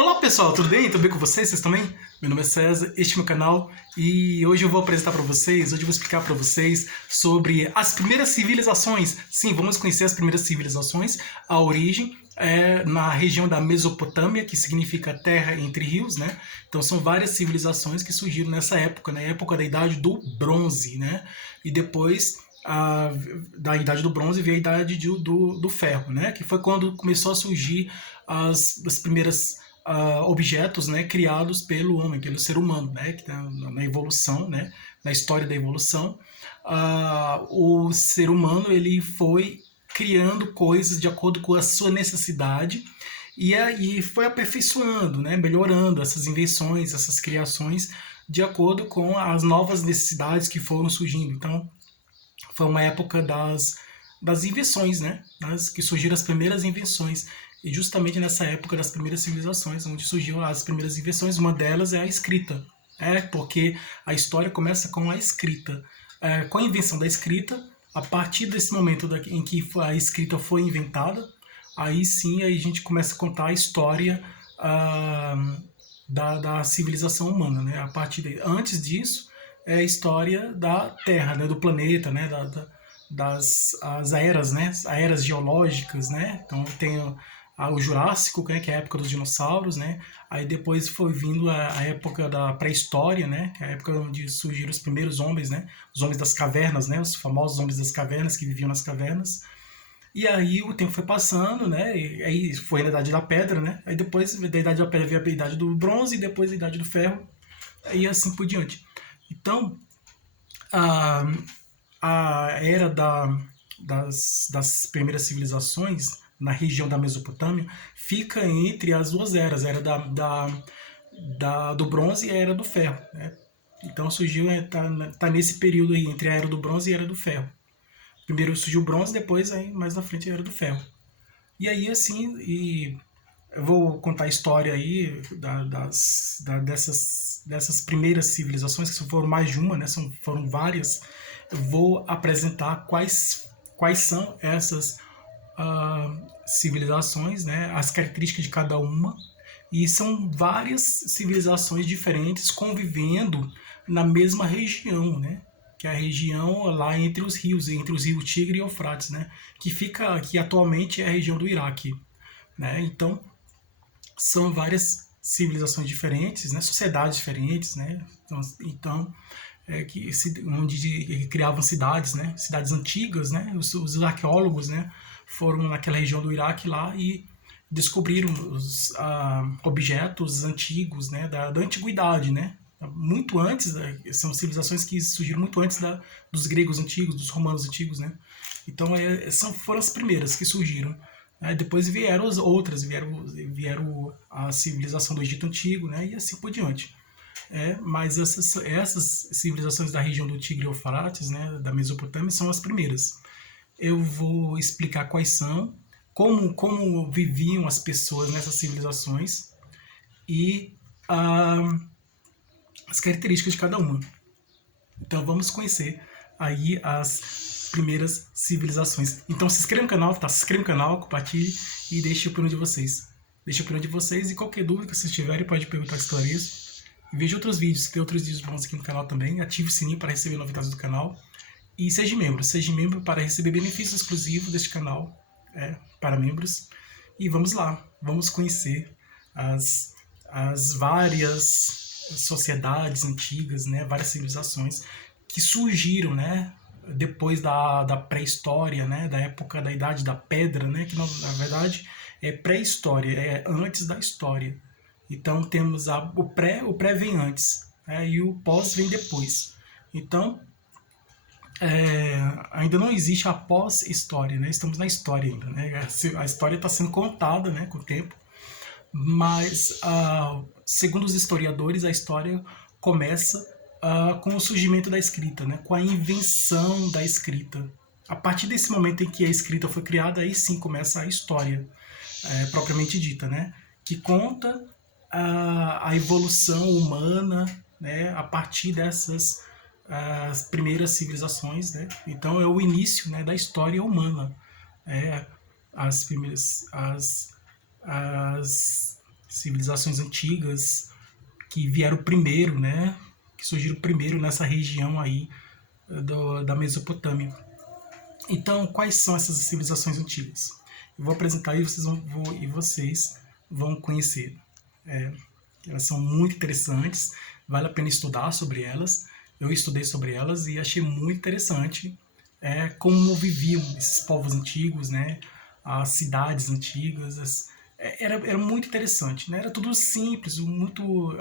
Olá pessoal, tudo bem? Tudo bem com vocês? Vocês também? Meu nome é César, este é meu canal e hoje eu vou apresentar para vocês, hoje eu vou explicar para vocês sobre as primeiras civilizações. Sim, vamos conhecer as primeiras civilizações, a origem na região da Mesopotâmia, que significa terra entre rios, né? Então são várias civilizações que surgiram nessa época, na época da Idade do Bronze, né? E depois da Idade do Bronze veio a Idade do Ferro, né? Que foi quando começou a surgir as primeiras objetos, né, criados pelo homem, pelo ser humano, né, que tá na evolução, né, na história da evolução, o ser humano ele foi criando coisas de acordo com a sua necessidade e aí foi aperfeiçoando, né, melhorando essas invenções, essas criações de acordo com as novas necessidades que foram surgindo. Então, foi uma época das invenções, né? Que surgiram as primeiras invenções. E justamente nessa época das primeiras civilizações, onde surgiram as primeiras invenções, uma delas é a escrita. Porque a história começa com a escrita. Com a invenção da escrita, a partir desse momento em que a escrita foi inventada, aí sim aí a gente começa a contar a história da civilização humana, né? A partir antes disso, é a história da Terra, né? Do planeta, né? Das as eras, né? As eras geológicas, né? Então tem o Jurássico, né? Que é a época dos dinossauros, né? Aí depois foi vindo a época da pré-história, né? Que é a época onde surgiram os primeiros homens, né? Os homens das cavernas, né? Os famosos homens das cavernas que viviam nas cavernas. E aí o tempo foi passando, né? E aí foi a Idade da Pedra, né? Aí depois da Idade da Pedra veio a Idade do Bronze e depois a Idade do Ferro e assim por diante. Então, a, a era das primeiras civilizações na região da Mesopotâmia fica entre as duas eras, a era do bronze e a era do ferro, né? Então surgiu, tá nesse período aí, entre a era do bronze e a era do ferro. Primeiro surgiu o bronze, depois aí mais na frente a era do ferro. E aí assim, eu vou contar a história aí dessas primeiras civilizações, que foram mais de uma, né? Foram várias. Eu vou apresentar quais são essas civilizações, né? As características de cada uma. E são várias civilizações diferentes convivendo na mesma região, né? Que é a região lá entre os rios Tigre e Eufrates, né? Que atualmente é a região do Iraque, né? Então, são várias civilizações diferentes, né? Sociedades diferentes, né? Então onde criavam cidades, né? Cidades antigas, né? Os arqueólogos, né? Foram naquela região do Iraque lá e descobriram os objetos antigos, né? Da antiguidade, né? Muito antes, são civilizações que surgiram muito antes dos gregos antigos, dos romanos antigos, né? Então foram as primeiras que surgiram. Depois vieram as outras, vieram a civilização do Egito Antigo, né? E assim por diante. Mas essas civilizações da região do Tigre e Eufrates, né? Da Mesopotâmia, são as primeiras. Eu vou explicar quais são, como viviam as pessoas nessas civilizações e as características de cada uma. Então vamos conhecer aí as primeiras civilizações. Então se inscreva no canal, tá? Se inscreva no canal, compartilhe e deixe a opinião de vocês. Deixe a opinião de vocês e qualquer dúvida que vocês tiverem pode perguntar que esclareço. E veja outros vídeos, tem outros vídeos bons aqui no canal também. Ative o sininho para receber novidades do canal. E seja membro para receber benefícios exclusivos deste canal para membros. E vamos lá, vamos conhecer as várias sociedades antigas, né, várias civilizações que surgiram, né, depois da pré-história, né, da época da Idade da Pedra, né, que na verdade é pré-história, é antes da história. Então temos o pré vem antes, e o pós vem depois. Então ainda não existe a pós-história, né? Estamos na história ainda, né? A história está sendo contada, né, com o tempo, mas segundo os historiadores a história começa com o surgimento da escrita, né? Com a invenção da escrita. A partir desse momento em que a escrita foi criada, aí sim começa a história propriamente dita, né? Que conta a evolução humana, né? A partir dessas as primeiras civilizações, né? Então é o início, né, da história humana, as primeiras as civilizações antigas que vieram primeiro, né? Que surgiram primeiro nessa região aí da Mesopotâmia. Então, quais são essas civilizações antigas? Eu vou apresentar e vocês vão conhecer. Elas são muito interessantes, vale a pena estudar sobre elas. Eu estudei sobre elas e achei muito interessante como viviam esses povos antigos, né? As cidades antigas. Era muito interessante, né? Era tudo simples, muito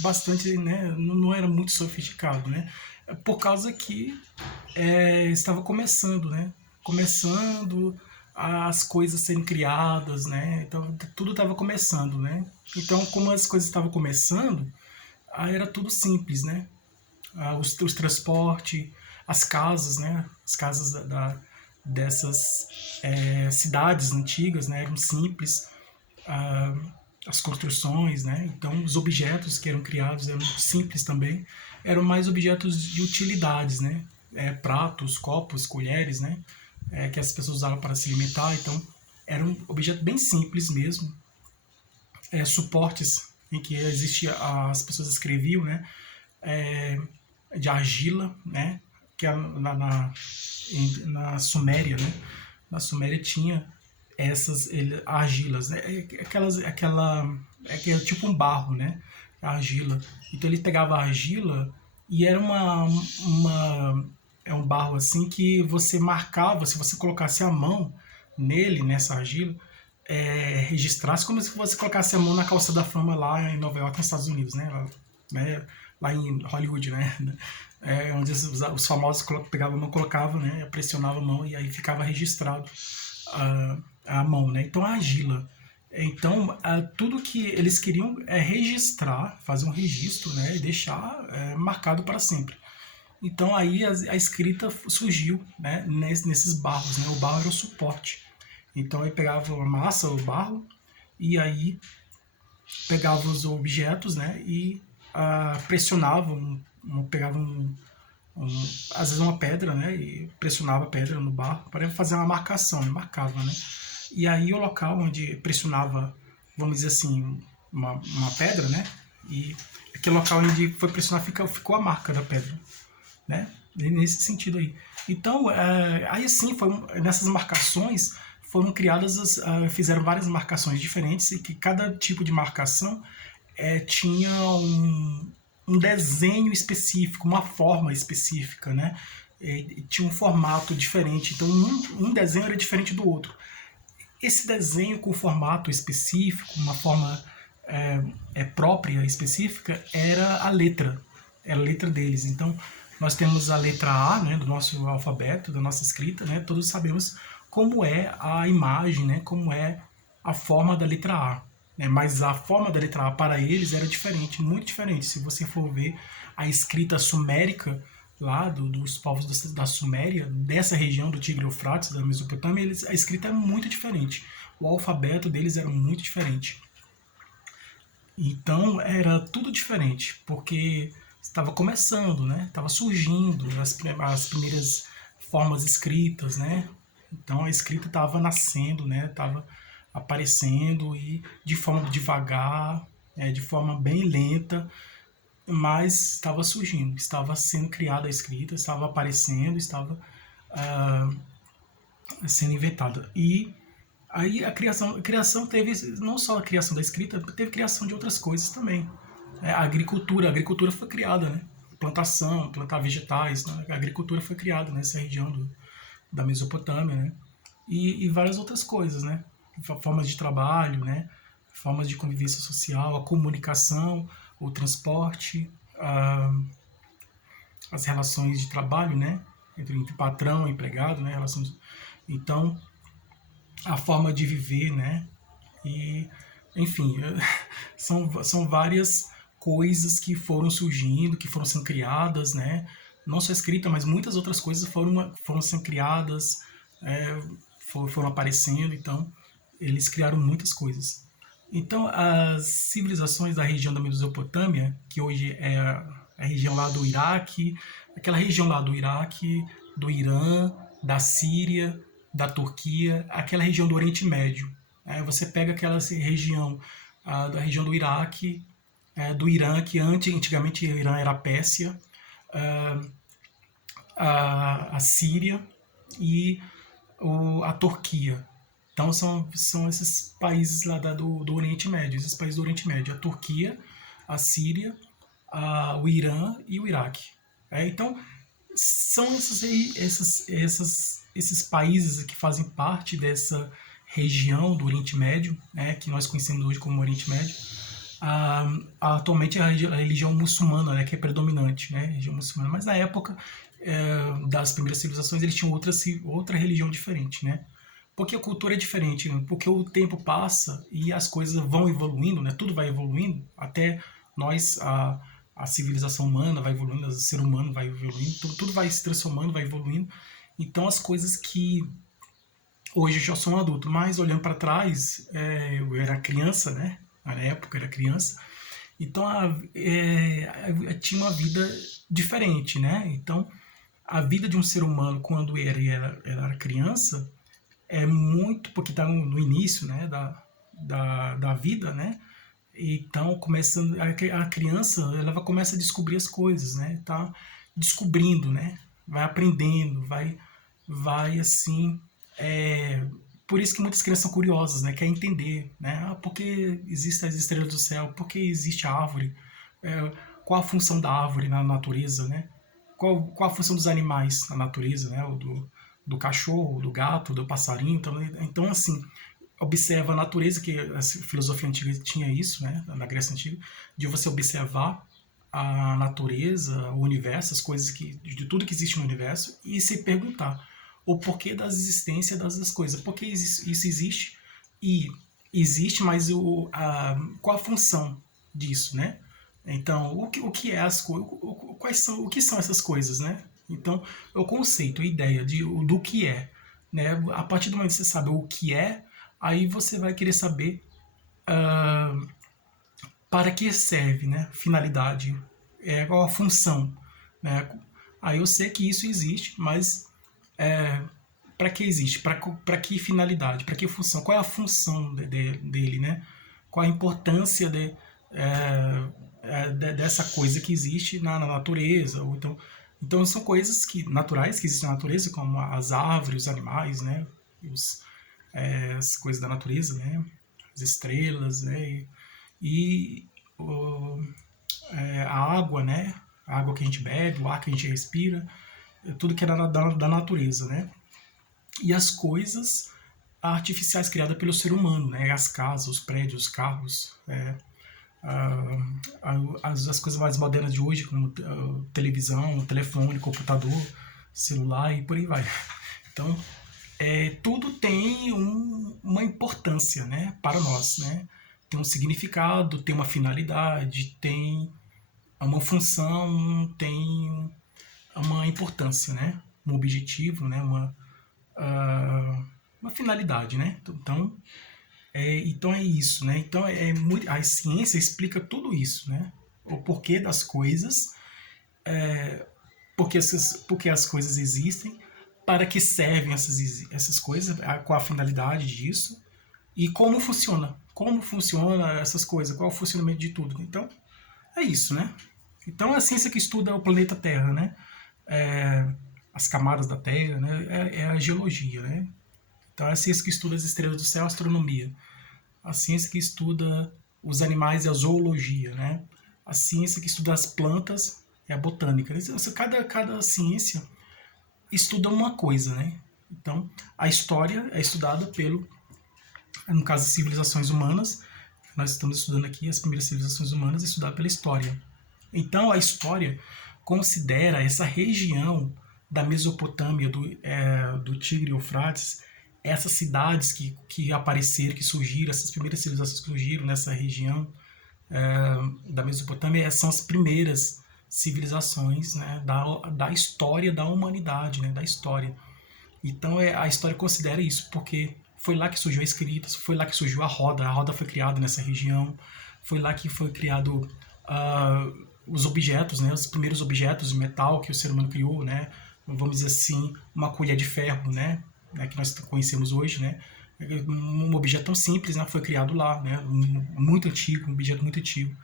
bastante, né? Não era muito sofisticado, né? Por causa que estava começando, né? Começando as coisas serem criadas, né? Então tudo estava começando, né? Então, como as coisas estavam começando, aí era tudo simples, né? Os transportes, as casas, né? As casas dessas cidades antigas, né? Eram simples. As construções, né? Então os objetos que eram criados eram simples também, eram mais objetos de utilidades, né? Pratos, copos, colheres, né? Que as pessoas usavam para se alimentar, então era um objeto bem simples mesmo. Suportes em que existia, as pessoas escreviam, né? De argila, né? Que na Suméria, né? Na Suméria tinha essas argilas, né? Que é tipo um barro, né? A argila. Então ele pegava a argila e era um barro assim que você marcava, se você colocasse a mão nele, nessa argila, registrasse como se você colocasse a mão na Calça da Fama lá em Nova York, nos Estados Unidos, lá em Hollywood, né? Onde os famosos pegavam a mão, colocavam, né? Pressionavam a mão e aí ficava registrado a mão, né? Então a argila. Então tudo que eles queriam é registrar, fazer um registro, né? E deixar marcado para sempre. Então aí a escrita surgiu, né? Nesses barros, né? O barro era o suporte. Então ele pegava a massa, o barro, e aí pegava os objetos, né? E pressionava, pegava às vezes uma pedra, né? E pressionava a pedra no barro para fazer uma marcação, né? Marcava, né? E aí o local onde pressionava, vamos dizer assim, uma pedra, né? E aquele local onde foi pressionar ficou a marca da pedra, né? Nesse sentido aí. Então, aí sim, nessas marcações foram criadas, fizeram várias marcações diferentes e que cada tipo de marcação tinha um desenho específico, uma forma específica, né? Tinha um formato diferente, então um desenho era diferente do outro. Esse desenho com formato específico, uma forma própria, específica, era a letra deles. Então, nós temos a letra A, né, do nosso alfabeto, da nossa escrita, né? Todos sabemos como é a imagem, né? Como é a forma da letra A. Mas a forma da letra A para eles era diferente, muito diferente. Se você for ver a escrita sumérica lá dos povos da Suméria, dessa região do Tigre-Eufrates, da Mesopotâmia, a escrita é muito diferente. O alfabeto deles era muito diferente. Então era tudo diferente, porque estava começando, né? Estava surgindo as primeiras formas escritas, né? Então a escrita estava nascendo, né? Estava aparecendo e de forma devagar, de forma bem lenta, mas estava surgindo, estava sendo criada a escrita, estava aparecendo, estava sendo inventada. E aí a criação teve não só a criação da escrita, teve criação de outras coisas também. A agricultura foi criada, né? Plantar vegetais, né? A agricultura foi criada nessa região da Mesopotâmia, né? E várias outras coisas, né? Formas de trabalho, né? Formas de convivência social, a comunicação, o transporte, as relações de trabalho, né? Entre patrão e empregado, né? Então, a forma de viver, né? E, enfim, são várias coisas que foram surgindo, que foram sendo criadas, né? Não só a escrita, mas muitas outras coisas foram sendo criadas, foram aparecendo, então eles criaram muitas coisas. Então, as civilizações da região da Mesopotâmia, que hoje é a região lá do Iraque, aquela região lá do Iraque, do Irã, da Síria, da Turquia, aquela região do Oriente Médio. Você pega aquela região da região do Iraque, do Irã, que antigamente o Irã era a Pérsia, ah, a Síria e a Turquia. Então são esses países lá do Oriente Médio, esses países do Oriente Médio, a Turquia, a Síria, o Irã e o Iraque. Então são esses países que fazem parte dessa região do Oriente Médio, né, que nós conhecemos hoje como Oriente Médio. Atualmente a religião muçulmana, né, que é predominante, né, religião muçulmana. Mas na época das primeiras civilizações eles tinham outra religião diferente, né? Porque a cultura é diferente, né? Porque o tempo passa e as coisas vão evoluindo, né? Tudo vai evoluindo, até nós, a civilização humana vai evoluindo, o ser humano vai evoluindo, tudo vai se transformando, vai evoluindo. Então as coisas que hoje eu já sou um adulto, mas olhando para trás, eu era criança, né? Na época eu era criança, então tinha uma vida diferente, né? Então a vida de um ser humano quando ele era criança é muito, porque está no início, né, da vida, né? Então a criança ela começa a descobrir as coisas, né? Tá descobrindo, né? Vai aprendendo, vai assim. Por isso que muitas crianças são curiosas, né? Querem entender, né? Por que existem as estrelas do céu? Por que existe a árvore? Qual a função da árvore na natureza, né? Qual a função dos animais na natureza, né? Do cachorro, do gato, do passarinho. Então, assim, observa a natureza, que a filosofia antiga tinha isso, né? Na Grécia Antiga, de você observar a natureza, o universo, as coisas de tudo que existe no universo e se perguntar o porquê da existência das coisas, por que isso existe e existe, mas qual a função disso, né? Então, o que é as coisas, o que são essas coisas, né? Então, o conceito, a ideia do que é, né? A partir do momento que você sabe o que é, aí você vai querer saber para que serve, né? Finalidade, qual a função, né? Aí eu sei que isso existe, mas para que existe? Para que finalidade? Para que função? Qual é a função dele, né? Qual a importância dessa coisa que existe na natureza? Ou então são coisas naturais que existem na natureza, como as árvores, os animais, né? As coisas da natureza, né? As estrelas, né? A água, né? A água que a gente bebe, o ar que a gente respira, tudo que é da natureza, né? E as coisas artificiais criadas pelo ser humano, né? As casas, os prédios, os carros, as coisas mais modernas de hoje, como televisão, telefone, computador, celular e por aí vai. Então, tudo tem uma importância, né, para nós, né? Tem um significado, tem uma finalidade, tem uma função, tem uma importância, né? Um objetivo, né? Uma finalidade, né? Então é isso, né? Então a ciência explica tudo isso, né? O porquê das coisas, porque as coisas existem, para que servem essas coisas, qual a finalidade disso e como funciona essas coisas, qual é o funcionamento de tudo. Então é isso, né? Então a ciência que estuda o planeta Terra, né? As camadas da Terra, né? É a geologia, né? Então é a ciência que estuda as estrelas do céu, a astronomia. A ciência que estuda os animais é a zoologia, né? A ciência que estuda as plantas é a botânica. Cada ciência estuda uma coisa, né? Então, a história é estudada no caso, as civilizações humanas. Nós estamos estudando aqui as primeiras civilizações humanas, estudadas pela história. Então, a história considera essa região da Mesopotâmia, do Tigre e Eufrates, essas cidades que apareceram, que surgiram, essas primeiras civilizações que surgiram nessa região da Mesopotâmia, são as primeiras civilizações, né, da história da humanidade, né, da história. Então a história considera isso, porque foi lá que surgiu a escrita, foi lá que surgiu a roda foi criada nessa região, foi lá que foi criado os objetos, né, os primeiros objetos de metal que o ser humano criou, né, vamos dizer assim, uma colher de ferro, né, que nós conhecemos hoje, né, Um objeto tão simples, né, foi criado lá, né, muito antigo, um objeto muito antigo.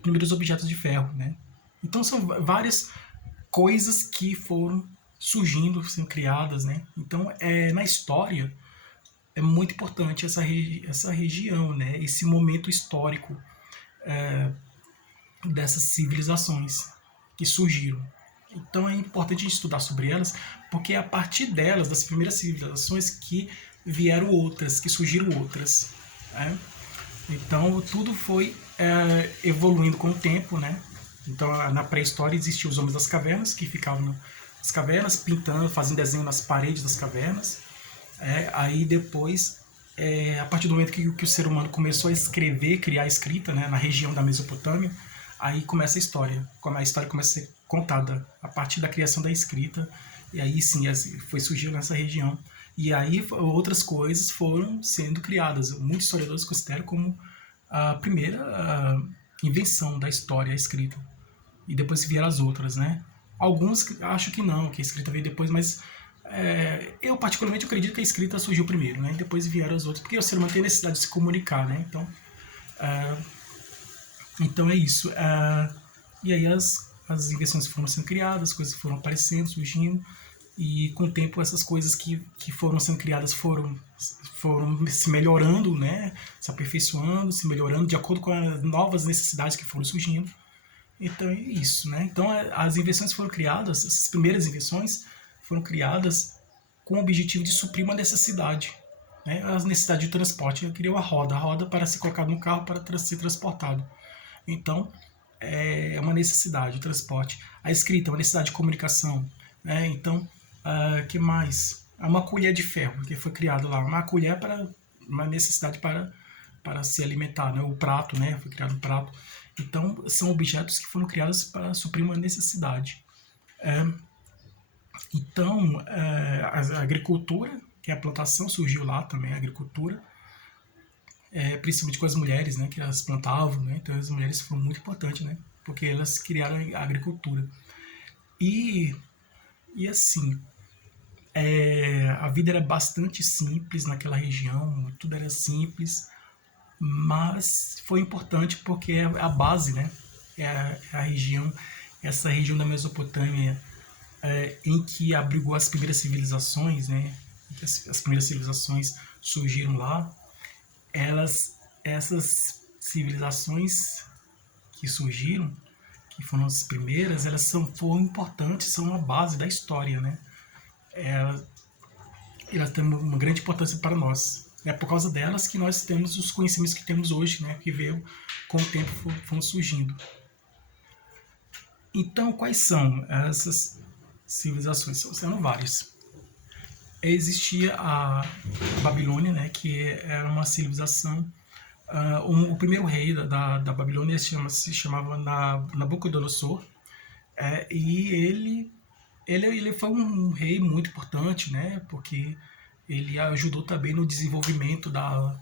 Primeiros objetos de ferro, né. Então são várias coisas que foram surgindo, sendo criadas, né. Então, na história, é muito importante essa região, né, esse momento histórico dessas civilizações que surgiram. Então é importante a gente estudar sobre elas, porque é a partir delas, das primeiras civilizações, que vieram outras, que surgiram outras. Né? Então tudo foi evoluindo com o tempo, né? Então na pré-história existiam os homens das cavernas, que ficavam nas cavernas pintando, fazendo desenho nas paredes das cavernas. Aí depois, a partir do momento que o ser humano começou a escrever, criar a escrita, né, na região da Mesopotâmia, aí começa a história. A história começa a ser contada a partir da criação da escrita, e aí sim foi surgindo nessa região. E aí outras coisas foram sendo criadas. Muitos historiadores consideram como a primeira invenção da história, a escrita. E depois vieram as outras, né? Alguns acham que não, que a escrita veio depois, mas eu particularmente acredito que a escrita surgiu primeiro, né? E depois vieram as outras, porque o ser humano tem necessidade de se comunicar, né? Então é isso. E aí as invenções foram sendo criadas, as coisas foram aparecendo, surgindo, e com o tempo essas coisas que foram sendo criadas foram se melhorando, né? Se aperfeiçoando, se melhorando de acordo com as novas necessidades que foram surgindo. Então é isso, né? Então as invenções foram criadas, essas primeiras invenções foram criadas com o objetivo de suprir uma necessidade, né? A necessidade de transporte. Eu queria a roda para ser colocado no carro para ser transportado. Então é uma necessidade de transporte. A escrita é uma necessidade de comunicação, né? Então, que mais? Uma colher de ferro que foi criado lá, uma colher para uma necessidade para se alimentar, né? O prato, né? Foi criado um prato. Então, são objetos que foram criados para suprir uma necessidade. Então, a agricultura, que é a plantação, surgiu lá também, a agricultura, principalmente com as mulheres, né, que elas plantavam, né, então as mulheres foram muito importantes, né, porque elas criaram a agricultura. E assim, a vida era bastante simples naquela região, tudo era simples, mas foi importante porque é a base, né, a região, essa região da Mesopotâmia, em que abrigou as primeiras civilizações, né, que as primeiras civilizações surgiram lá. Essas civilizações que surgiram, que foram as primeiras, foram importantes, são a base da história, né? Elas têm uma grande importância para nós. É por causa delas que nós temos os conhecimentos que temos hoje, né? Que veio com o tempo foram surgindo. Então, quais são essas civilizações? São várias. Existia a Babilônia, né? Que era uma civilização. O primeiro rei da Babilônia se chamava Nabucodonosor, e ele foi um rei muito importante, né? Porque ele ajudou também no desenvolvimento da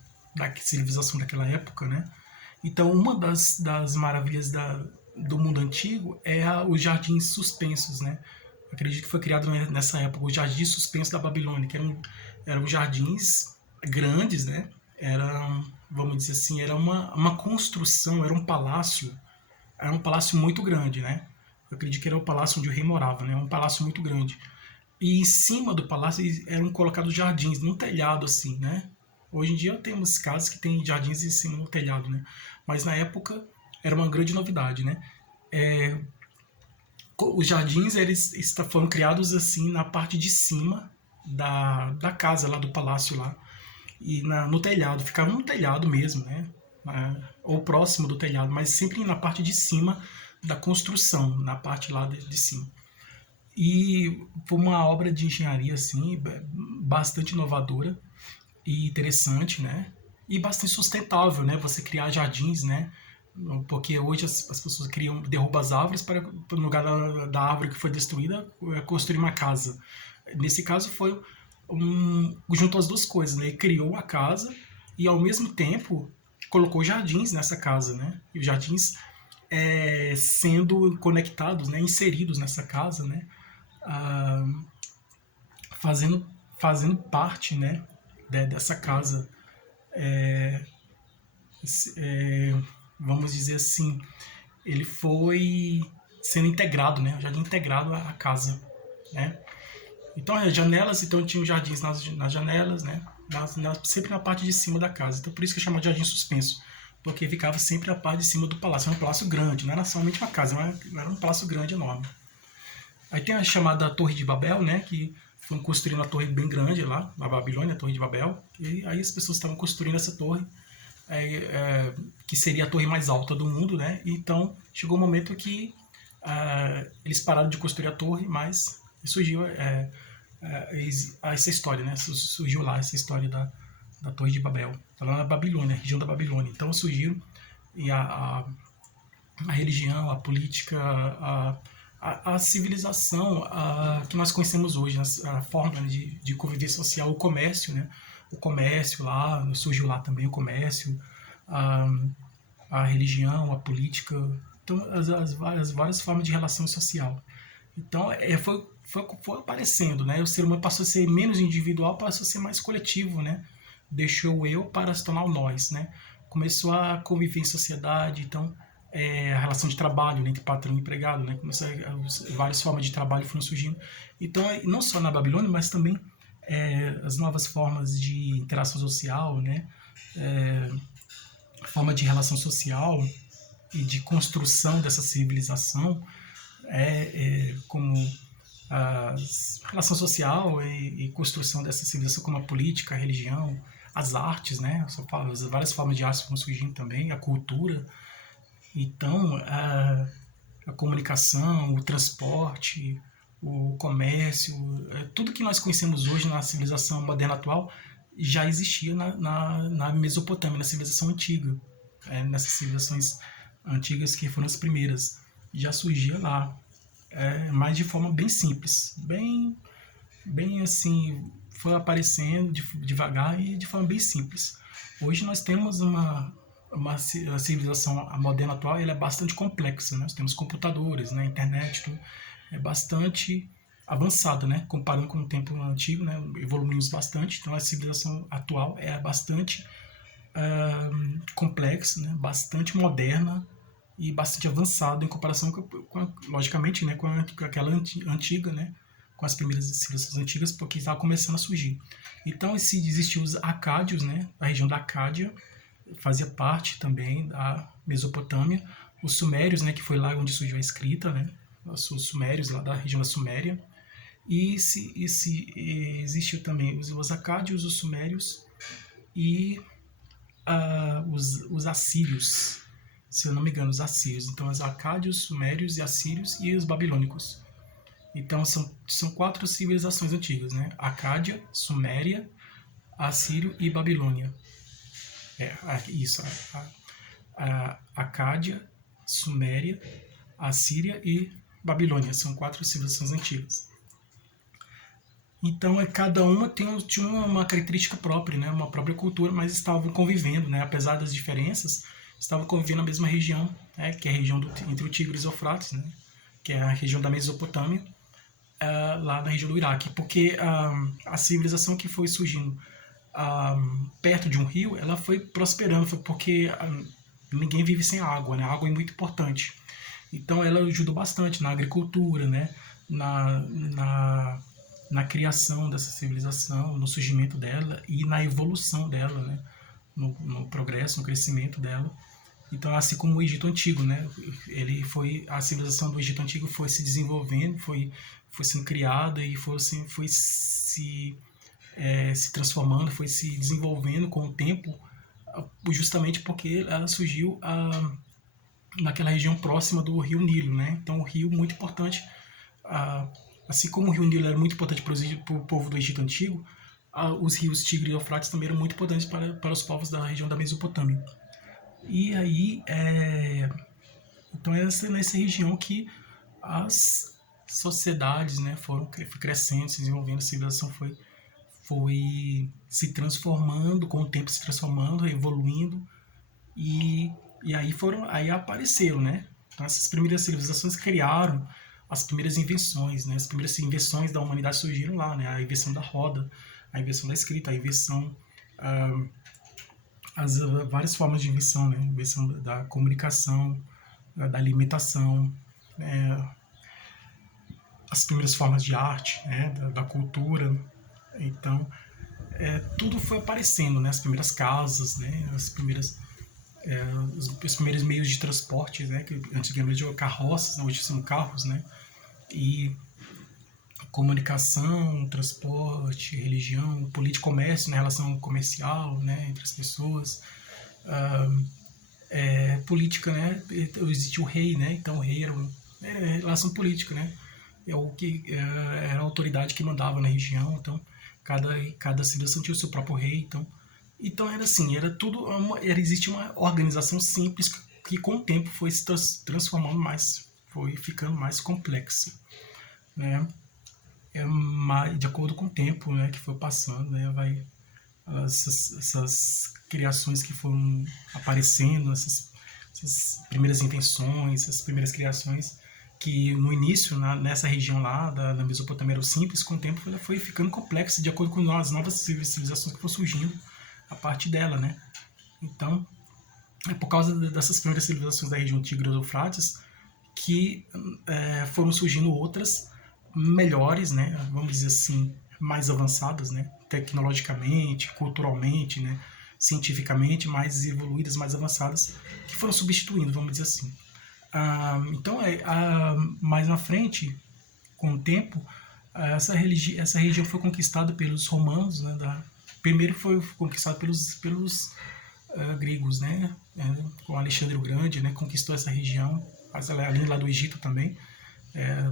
civilização daquela época, né? Então, uma das maravilhas do mundo antigo é os jardins suspensos, né? Eu acredito que foi criado nessa época os jardins suspensos da Babilônia, que eram jardins grandes, né? Vamos dizer assim, era uma construção, era um palácio muito grande, né? Eu acredito que era o palácio onde o rei morava, né? Um palácio muito grande. E em cima do palácio eram colocados jardins, num telhado assim, né? Hoje em dia temos casas que tem jardins em cima no telhado, né? Mas na época era uma grande novidade, né? Os jardins eles foram criados assim na parte de cima da casa lá do palácio lá, e no telhado, ficavam no telhado mesmo, né? Ou próximo do telhado, mas sempre na parte de cima da construção, na parte lá de cima. E foi uma obra de engenharia assim, bastante inovadora e interessante, né? E bastante sustentável, né? Você criar jardins, né? Porque hoje as pessoas derrubam as árvores para, no lugar da árvore que foi destruída, construir uma casa. Nesse caso foi juntou as duas coisas, né? Ele criou a casa e ao mesmo tempo colocou jardins nessa casa, né? E os jardins sendo conectados, né? Inseridos nessa casa, né? fazendo parte, né, dessa casa, vamos dizer assim, ele foi sendo integrado, né, o jardim integrado à casa, né. Então as janelas, então tinha os jardins nas janelas, né, sempre na parte de cima da casa. Então por isso que é chamado de jardim suspenso, porque ficava sempre a parte de cima do palácio. Era um palácio grande, não era somente uma casa, era um palácio grande, enorme. Aí tem a chamada Torre de Babel, né, que foram construindo uma torre bem grande lá, na Babilônia, a Torre de Babel. E aí as pessoas estavam construindo essa torre, que seria a torre mais alta do mundo, né. E então chegou um momento que eles pararam de construir a torre, mas surgiu essa história, né? Surgiu lá essa história da Torre de Babel, tá lá na Babilônia, região da Babilônia. Então surgiu e a religião, a política, a civilização que nós conhecemos hoje, a forma de conviver social, o comércio, né? O comércio lá, surgiu lá também o comércio, a religião, a política, então as várias formas de relação social. Então foi aparecendo, né? O ser humano passou a ser menos individual, passou a ser mais coletivo, né? Deixou o eu para se tornar o nós, né? Começou a conviver em sociedade, então a relação de trabalho, né, entre patrão e empregado, né? Várias formas de trabalho foram surgindo. Então não só na Babilônia, mas também as novas formas de interação social, né? Forma de relação social e de construção dessa civilização, como a relação social e construção dessa civilização, como a política, a religião, as artes, né? As várias formas de arte vão surgindo também, a cultura. Então, a comunicação, o transporte, o comércio, tudo que nós conhecemos hoje na civilização moderna atual já existia na Mesopotâmia, na civilização antiga, nessas civilizações antigas que foram as primeiras, já surgia lá, mas de forma bem simples, bem assim, foi aparecendo devagar e de forma bem simples. Hoje nós temos a civilização moderna atual, ela é bastante complexa, né? Nós temos computadores, né? Internet, tudo, é bastante avançada, né? Comparando com o tempo antigo, né? Evoluímos bastante, então a civilização atual é bastante complexa, né? Bastante moderna e bastante avançada em comparação logicamente, né? com aquela antiga, né? Com as primeiras civilizações antigas, porque estava começando a surgir. Então existiam os acádios, né? A região da Acádia fazia parte também da Mesopotâmia. Os sumérios, né? Que foi lá onde surgiu a escrita, né? Os sumérios lá da região da Suméria. E existiu também os acádios, os sumérios e os assírios, se eu não me engano, os assírios. Então, os acádios, sumérios e assírios e os babilônicos. Então, são 4 civilizações antigas, né? Acádia, Suméria, Assírio e Babilônia. Isso. Acádia, Suméria, Assíria e Babilônia. São 4 civilizações antigas. Então, cada uma tinha uma característica própria, né? Uma própria cultura, mas estavam convivendo, né? Apesar das diferenças, estavam convivendo na mesma região, né? Que é a região entre o Tigre e o Eufrates, né? Que é a região da Mesopotâmia, lá na região do Iraque. Porque a civilização que foi surgindo perto de um rio, ela foi prosperando, porque ninguém vive sem água, né? A água é muito importante. Então, ela ajudou bastante na agricultura, né? Na criação dessa civilização, no surgimento dela e na evolução dela, né? No progresso, no crescimento dela. Então, assim como o Egito Antigo, né? A civilização do Egito Antigo foi se desenvolvendo, foi sendo criada e foi se transformando, foi se desenvolvendo com o tempo, justamente porque ela surgiu naquela região próxima do rio Nilo, né? Então, o rio muito importante, assim como o rio Nilo era muito importante para o povo do Egito Antigo, os rios Tigre e Eufrates também eram muito importantes para os povos da região da Mesopotâmia. E aí, então é nessa região que as sociedades, né, foram crescendo, se desenvolvendo, a civilização foi se transformando, com o tempo se transformando, evoluindo, e aí apareceram, né? Então essas primeiras civilizações criaram as primeiras invenções, né? As primeiras invenções da humanidade surgiram lá, né? A invenção da roda, a invenção da escrita, a invenção, ah, as várias formas de invenção, né? A invenção da comunicação, da alimentação, né? As primeiras formas de arte, né? Da cultura. Então, tudo foi aparecendo, né? As primeiras casas, né? Os primeiros meios de transporte, né? Que antigamente eram carroças, né? Hoje são carros, né? E comunicação, transporte, religião, política, comércio, né? Relação comercial, né? Entre as pessoas. Ah, política, né? Existe o rei, né? Então o rei era relação política, né? É o que era a autoridade que mandava na região. Então cada civilização tinha o seu próprio rei. Então era assim, era tudo existe uma organização simples que com o tempo foi se transformando mais, foi ficando mais complexa, né? De acordo com o tempo, né, que foi passando, né, essas criações que foram aparecendo, essas primeiras invenções, essas primeiras criações que no início, nessa região lá da Mesopotâmia eram simples, com o tempo ela foi ficando complexa de acordo com as novas civilizações que foram surgindo a partir dela, né? Então, é por causa dessas primeiras civilizações da região Tigre-Eufrates que foram surgindo outras melhores, né? Vamos dizer assim, mais avançadas, né? Tecnologicamente, culturalmente, né? Cientificamente, mais evoluídas, mais avançadas, que foram substituindo, vamos dizer assim. Então, mais na frente, com o tempo, essa região foi conquistada pelos romanos, né? Primeiro foi conquistada pelos gregos, né? Com Alexandre o Grande, né? Conquistou essa região, além lá do Egito também,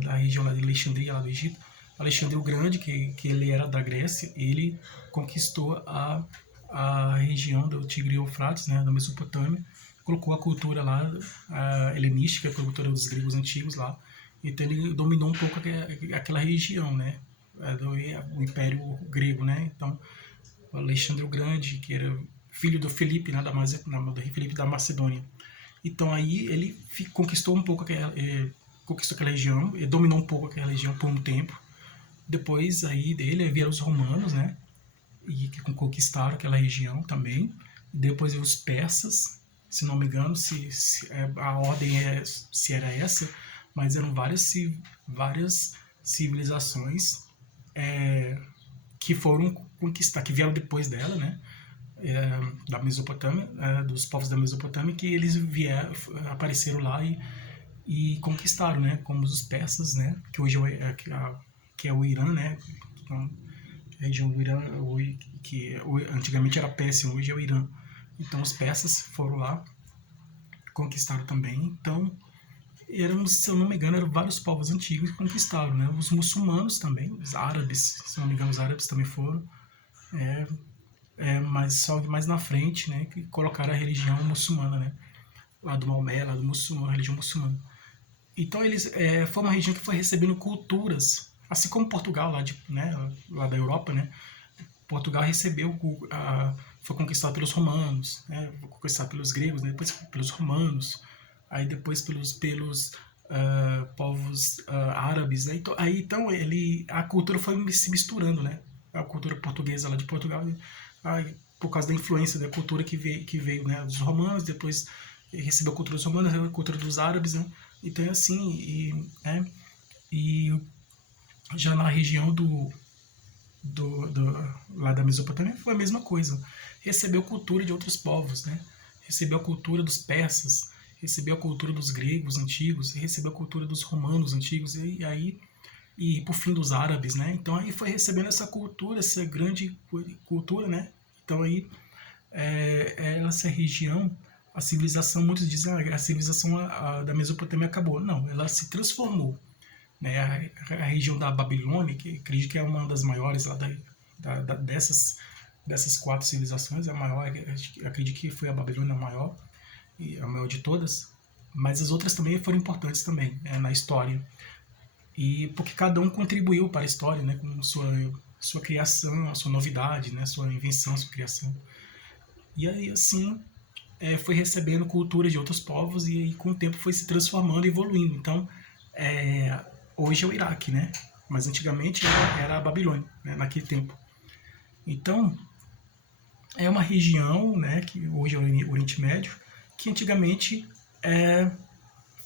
da região lá de Alexandria, lá do Egito. Alexandre o Grande, que ele era da Grécia, ele conquistou a região do Tigre e Eufrates, né? Da Mesopotâmia, colocou a cultura lá, helenística, a cultura dos gregos antigos lá. Então ele dominou um pouco aquela região, né? O Império Grego, né? Então, o Alexandre o Grande, que era filho do Felipe, né? Do rei Felipe da Macedônia. Então aí ele conquistou um pouco conquistou aquela região, ele dominou um pouco aquela região por um tempo. Depois aí dele vieram os romanos, né? E que conquistaram aquela região também. Depois os persas, se não me engano, se a ordem se era essa, mas eram várias civilizações que foram conquistar, que vieram depois dela, né? Da Mesopotâmia, dos povos da Mesopotâmia, que eles apareceram lá e conquistaram, né? Como os persas, né? Que hoje que é o Irã, né? Então, a região do Irã, que antigamente era Pérsia, hoje é o Irã. Então os persas foram lá, conquistaram também. Então, se eu não me engano, eram vários povos antigos que conquistaram, né? Os muçulmanos também, os árabes, se eu não me engano, os árabes também foram. Mas só mais na frente, né? Que colocaram a religião muçulmana, né? Lá do Maomé, lá do muçulmano, a religião muçulmana. Então, foi uma região que foi recebendo culturas, assim como Portugal, lá da Europa, né? Portugal recebeu, foi conquistado pelos romanos, né? Foi conquistado pelos gregos, né? Depois pelos romanos, aí depois pelos povos árabes, né? Então a cultura foi se misturando, né? A cultura portuguesa lá de Portugal, por causa da influência da cultura que veio, né? Dos romanos, depois recebeu a cultura dos romanos, a cultura dos árabes, né? Então é assim, e já na região lá da Mesopotâmia foi a mesma coisa. Recebeu cultura de outros povos, né? Recebeu a cultura dos persas, recebeu a cultura dos gregos antigos, recebeu a cultura dos romanos antigos, e por fim dos árabes, né? Então aí foi recebendo essa cultura, essa grande cultura, né? Então aí essa região, a civilização, muitos dizem a civilização da Mesopotâmia acabou. Não, ela se transformou, né? A região da Babilônia, que acredito que é uma das maiores lá dessas 4 civilizações, a maior, acredito que foi a Babilônia a maior de todas, mas as outras também foram importantes também, na história. E porque cada um contribuiu para a história, né, com sua criação, a sua novidade, né, sua invenção, sua criação. E aí assim foi recebendo cultura de outros povos e com o tempo foi se transformando e evoluindo. Então hoje é o Iraque, né? Mas antigamente era a Babilônia, né? Naquele tempo. Então, é uma região, né, que hoje é o Oriente Médio, que antigamente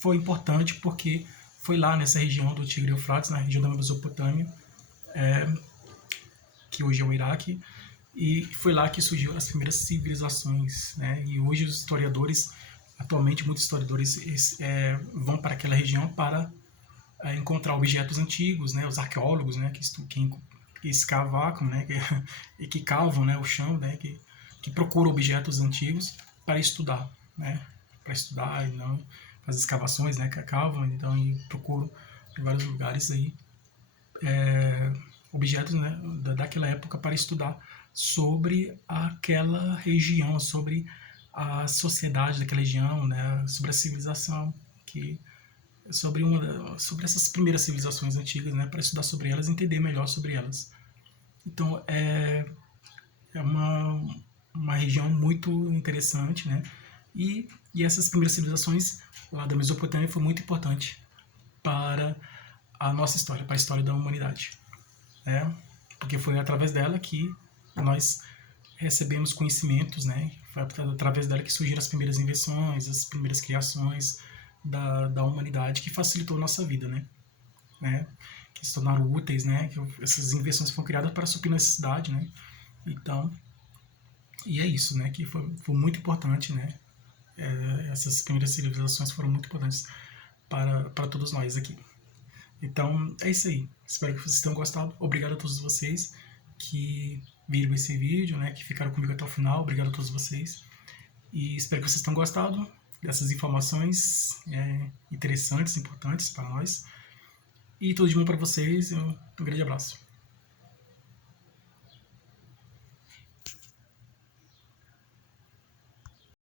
foi importante porque foi lá nessa região do Tigre e Eufrates, na região da Mesopotâmia, que hoje é o Iraque, e foi lá que surgiu as primeiras civilizações, né? E hoje os historiadores, atualmente muitos historiadores vão para aquela região para encontrar objetos antigos, né? Os arqueólogos, né? Que escavavam, né? Que cavam, né? O chão, né? Que procuram objetos antigos para estudar, né? Para estudar e não as escavações, né? Que cavam, então e procuram em vários lugares aí objetos, né? Daquela época para estudar sobre aquela região, sobre a sociedade daquela região, né? Sobre a civilização sobre essas primeiras civilizações antigas, né, para estudar sobre elas e entender melhor sobre elas. Então é uma região muito interessante, né? E essas primeiras civilizações lá da Mesopotâmia foi muito importante para a nossa história, para a história da humanidade, né? Porque foi através dela que nós recebemos conhecimentos, né? Foi através dela que surgiram as primeiras invenções, as primeiras criações da humanidade, que facilitou a nossa vida, né? Que se tornaram úteis, né? Que essas invenções foram criadas para suprir necessidade, né? Então, e é isso, né? Que foi muito importante, né? Essas primeiras civilizações foram muito importantes para todos nós aqui. Então, é isso aí. Espero que vocês tenham gostado. Obrigado a todos vocês que viram esse vídeo, né? Que ficaram comigo até o final. Obrigado a todos vocês. E espero que vocês tenham gostado dessas informações interessantes, importantes para nós. E tudo de bom para vocês. Um grande abraço.